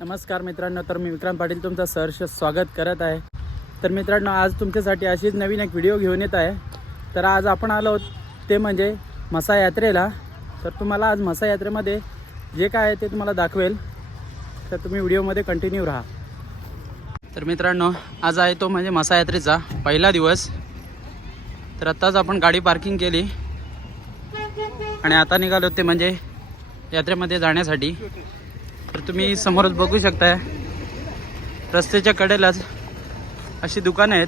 नमस्कार मित्रांनो तर मी विक्रांत पाटील तुमचं सहर्ष स्वागत करत आहे. तर मित्रांनो आज तुमच्यासाठी अशीच नवीन एक व्हिडिओ घेऊन येत आहे. तर आज आपण आलो ते म्हणजे मसा यात्रेला तर तुम्हाला आज मसा यात्रेमध्ये जे काय आहे ते तुम्हाला दाखवेल. तर तुम्ही व्हिडिओमध्ये कंटिन्यू राहा. तर मित्रांनो आज आहे तो म्हणजे मसा यात्रेचा पहिला दिवस. तर आत्ताच आपण गाडी पार्किंग केली. आणि आता निघालो ते म्हणजे यात्रेमध्ये जाण्यासाठी. तर तुम्ही समोरच बघू शकताय. रस्त्याच्या कडेलाच अशी दुकानं आहेत.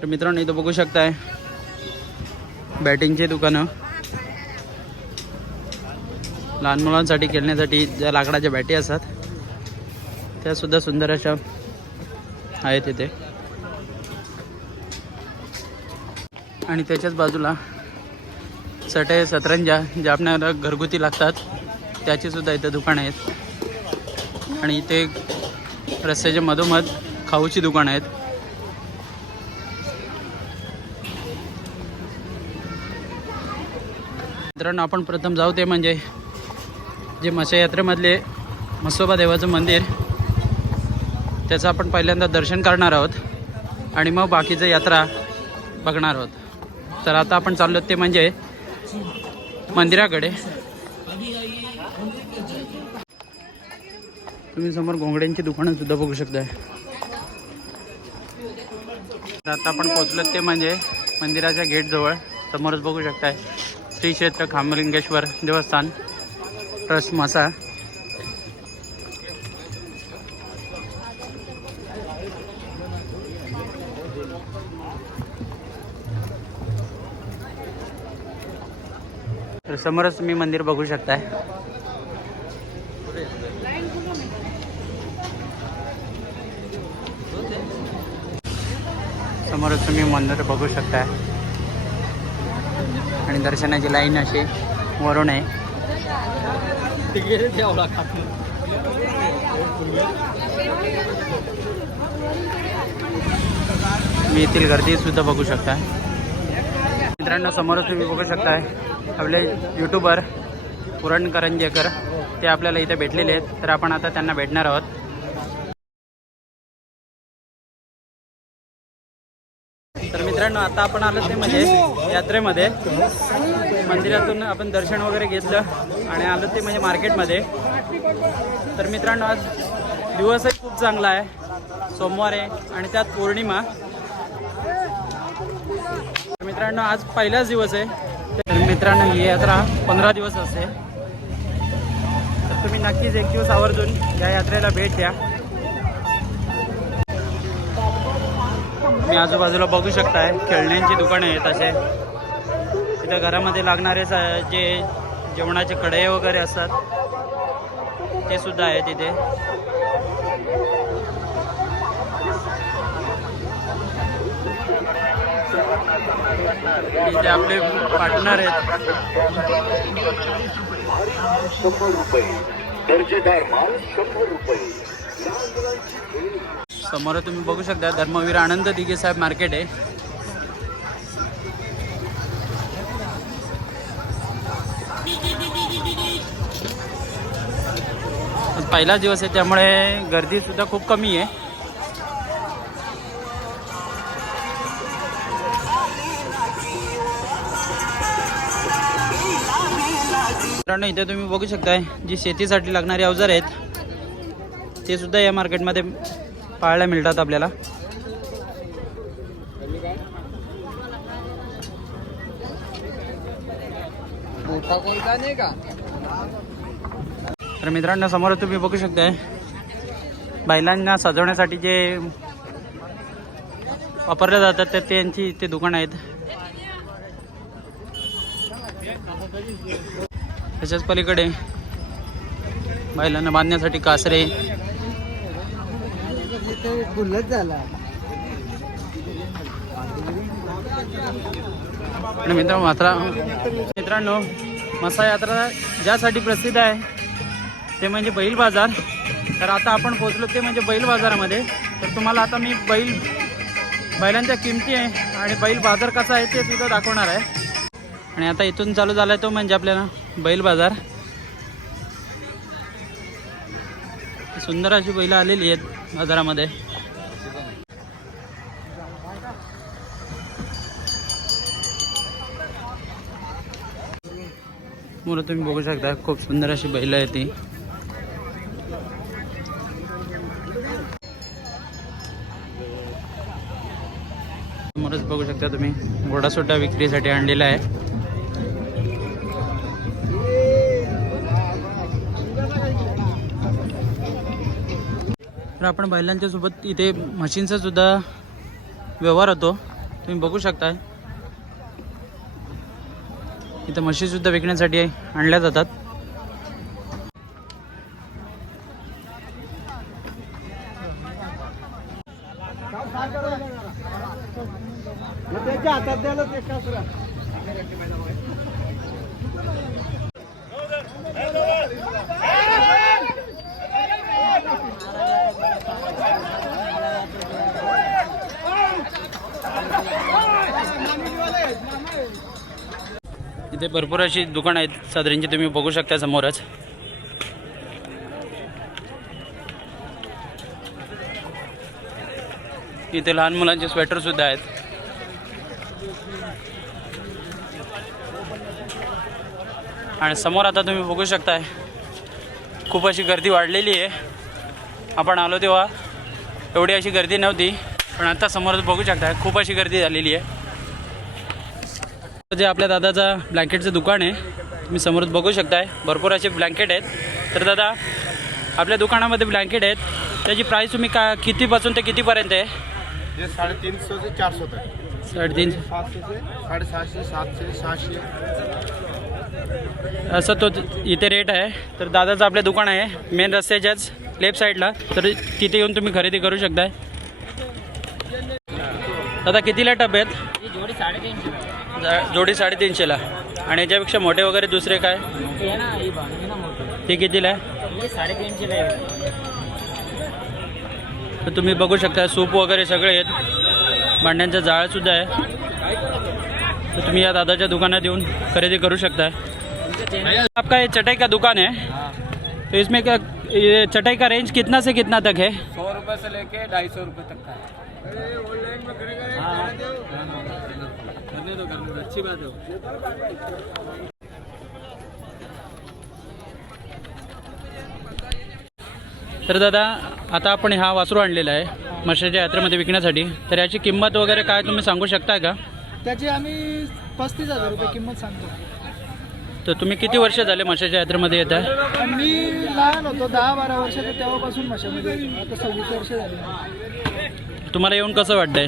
तर मित्रांनो इथं बघू शकताय. बॅटिंगचे दुकानं. लहान मुलांसाठी खेळण्यासाठी ज्या लाकडाच्या बॅटी असतात त्या सुद्धा सुंदर अशा आहेत इथे. आणि त्याच्याच बाजूला सटे सतरंजा ज्या आपल्याला घरगुती लागतात त्याचीसुद्धा इथं दुकानं आहेत. आणि इथे रस्त्याच्या मधोमध खाऊची दुकानं आहेत. मित्रांनो आपण प्रथम जाऊ ते म्हणजे जे मशा यात्रेमधले मसोबा देवाचं मंदिर त्याचं आपण पहिल्यांदा दर्शन करणार आहोत. आणि मग बाकीचं यात्रा बघणार आहोत. तर आता आपण चाललो ते म्हणजे मंदिराकडे. तुम्ही समोर घोंगड्यांची दुकानं सुद्धा बघू शकताय. तर आता आपण पोचलो ते म्हणजे मंदिराच्या गेटजवळ समोरच बघू शकताय. श्री क्षेत्र खामलिंगेश्वर देवस्थान ट्रस्ट मासा समोरच तुम्ही मंदिर बघू शकताय. समोरच तुम्ही मंदिर बघू शकताय. आणि दर्शनाची लाईन अशी वरून आहे. मी येथील गर्दी सुद्धा बघू शकता मित्रांनो समोरच तुम्ही बघू शकताय आपले यूट्यूबर पुरण करंजेकर ते आपल्याला इथे भेटलेले आहेत. तर आपण आता त्यांना भेटणार आहोत. तर मित्रांनो आता आपण आलो ते म्हणजे यात्रेमध्ये. मंदिरातून आपण दर्शन वगैरे घेतलं आणि आलो ते म्हणजे मार्केटमध्ये. तर मित्रांनो आज दिवसही खूप चांगला आहे. सोमवार आहे आणि त्यात पौर्णिमा. मित्रांनो आज पहिलाच दिवस आहे. तर मित्रांनो ही यात्रा पंधरा दिवस असते. तर तुम्ही नक्कीच एक दिवस आवर्जून या यात्रेला भेट द्या. तुम्ही आजूबाजूला बघू शकताय खेळण्यांची दुकानं आहेत असे. तिथं घरामध्ये लागणारे जे जेवणाचे कढई वगैरे असतात ते सुद्धा आहे तिथे इथे आपले पार्टनर आहेत. शंभर रुपये. दर्जेदार माल शंभर रुपये. समोर तुम्ही बघू शकता धर्मवीर आनंद दिघे साहेब मार्केट आहे. आज पहिलाच दिवस आहे त्यामुळे गर्दी सुद्धा खूप कमी आहे. मित्रांनो इथे तुम्ही बघू शकताय जी शेतीसाठी लागणारी अवजार आहेत ते सुद्धा या मार्केटमध्ये पाहायला मिळतात आपल्याला. तर मित्रांनो समोर तुम्ही बघू शकताय बैलांना सजवण्यासाठी जे वापरले जातात तर त्यांची ते दुकान आहेत. त्याच्याच पलीकडे. बैलांना बांधण्यासाठी कासरे. आणि मित्र मात्रा मित्रांनो मसा यात्रा ज्यासाठी प्रसिद्ध आहे ते म्हणजे बैल बाजार. तर आता आपण पोचलो ते म्हणजे बैल बाजारामध्ये. तर तुम्हाला आता मी बैल बैलांच्या किमती आहे आणि बैल बाजार कसा आहे ते सुद्धा दाखवणार आहे. आणि आता इथून चालू झाला आहे तो म्हणजे आपल्याला बैल बाजार. सुंदर अशी बैल आलेली आहेत बाजारामध्ये. मुलं तुम्ही बघू शकता खूप सुंदर अशी बैल आहे ती. समोरच बघू शकता तुम्ही घोडा विक्रीसाठी आणलेला आहे. तर आपण बैलांच्या सोबत इथे म्हशींचा सुद्धा व्यवहार होतो. तुम्ही बघू शकताय. इथं मशीन सुद्धा विकण्यासाठी आणल्या जातात. त्याच्या हातात इथे भरपूर अशी दुकानं आहेत. सदरींची तुम्ही बघू शकता समोरच. इथे लहान मुलांचे स्वेटर सुद्धा आहेत. आणि समोर आता तुम्ही बघू शकताय खूप अशी गर्दी वाढलेली आहे. आपण आलो तेव्हा एवढी अशी गर्दी नव्हती पण आता समोरच बघू शकताय खूप अशी गर्दी झालेली आहे. जे आपल्या दादाचा ब्लँकेटचं दुकान आहे तुम्ही समोर बघू शकताय. भरपूर असे ब्लँकेट आहेत. तर दादा आपल्या दुकानामध्ये ब्लँकेट आहेत. त्याची प्राईस तुम्ही का कितीपासून ते कितीपर्यंत आहे? ये साढ़े तीन सौ से चार सौ तक साडेतीन सात सौ से साढ़े सातशे सातशे सहाशे. असं तो इथे रेट आहे. तर दादाचं आपलं दुकान आहे मेन रस्त्याच्याच लेफ्ट साईडला तर तिथे येऊन तुम्ही खरेदी करू शकताय. दादा कितीला टप आहेत? जोडी साडेतीनशेला. आणि याच्यापेक्षा मोठे वगैरे दुसरे काय? ना बांधली ना मोठी ते कितीला आहे? हे तर तुम्ही बघू शकता सूप वगैरे सगळे आहेत. भांड्यांचा जाळसुद्धा आहे. तर तुम्ही या दादाच्या दुकानात येऊन खरेदी करू शकता. आपका ये चटाई का दुकान है? तो इसमें क्या ये चटाई का रेंज कितना से कितना तक है? सौ रुपये से लेके ढाई सौ रुपये तक का है। करने दो करने दो अच्छी बात है तर दादा आता आपण हा वासरू आणलेला आहे मशाच्या यात्रेमध्ये विकण्यासाठी. तर याची किंमत वगैरे काय तुम्ही सांगू शकता का? त्याची आम्ही पस्तीस हजार रुपये किंमत सांगतो. तर तुम्ही किती वर्ष झाले मशाच्या यात्रेमध्ये येत आहे मी लहान होतो दहा बारा वर्षाचा तेव्हापासून मशामध्ये. आता सव्वीस वर्ष झाली. तुम्हाला येऊन कसं वाटतंय?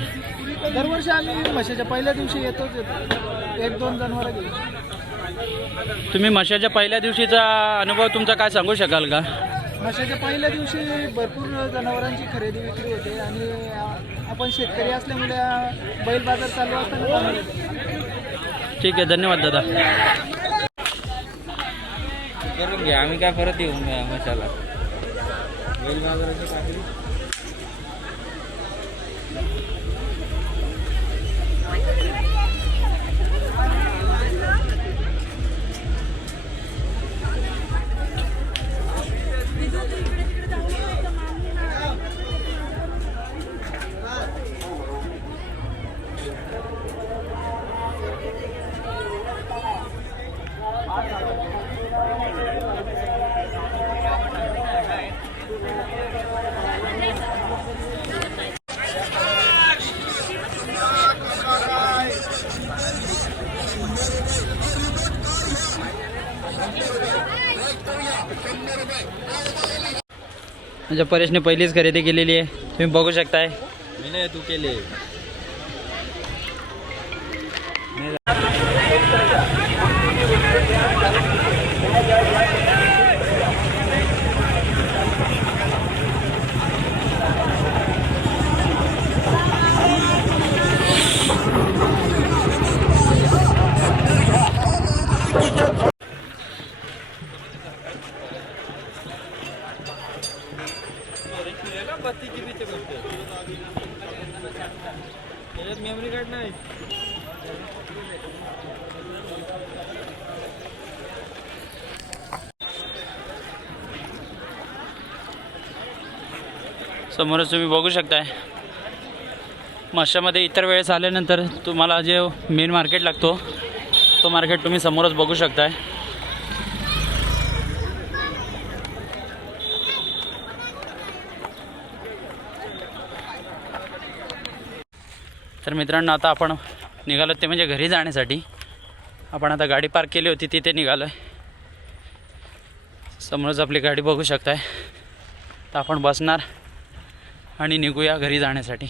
दरवर्षी आम्ही म्हशीच्या पहिल्या दिवशी येतोच येतो एक दोन जनावरं घेऊ तुम्ही मशाच्या पहिल्या दिवशीचा अनुभव तुमचा काय सांगू शकाल का? म्हशीच्या पहिल्या दिवशी भरपूर जनावरांची खरेदी विक्री होते आणि आपण शेतकरी असल्यामुळे बैल बाजार चालू असताना. ठीक आहे धन्यवाद दादा. करून घ्या आम्ही काय परत येऊ मशाला म्हणजे परेशने पहिलीच खरेदी केलेली आहे. तुम्ही बघू शकताय. मी नाही तू केली. समोरच तुम्ही बघू शकताय. मशामध्ये इतर वेळेस आल्यानंतर तुम्हाला जे मेन मार्केट लागतो तो मार्केट तुम्ही समोरच बघू शकताय. तर मित्रांनो आता आपण निघालो ते म्हणजे घरी जाण्यासाठी. आपण आता गाडी पार्क केली होती तिथे निघालो आहे समोरच आपली गाडी बघू शकताय. तर आपण बसणार. आणि निघूया घरी जाण्यासाठी.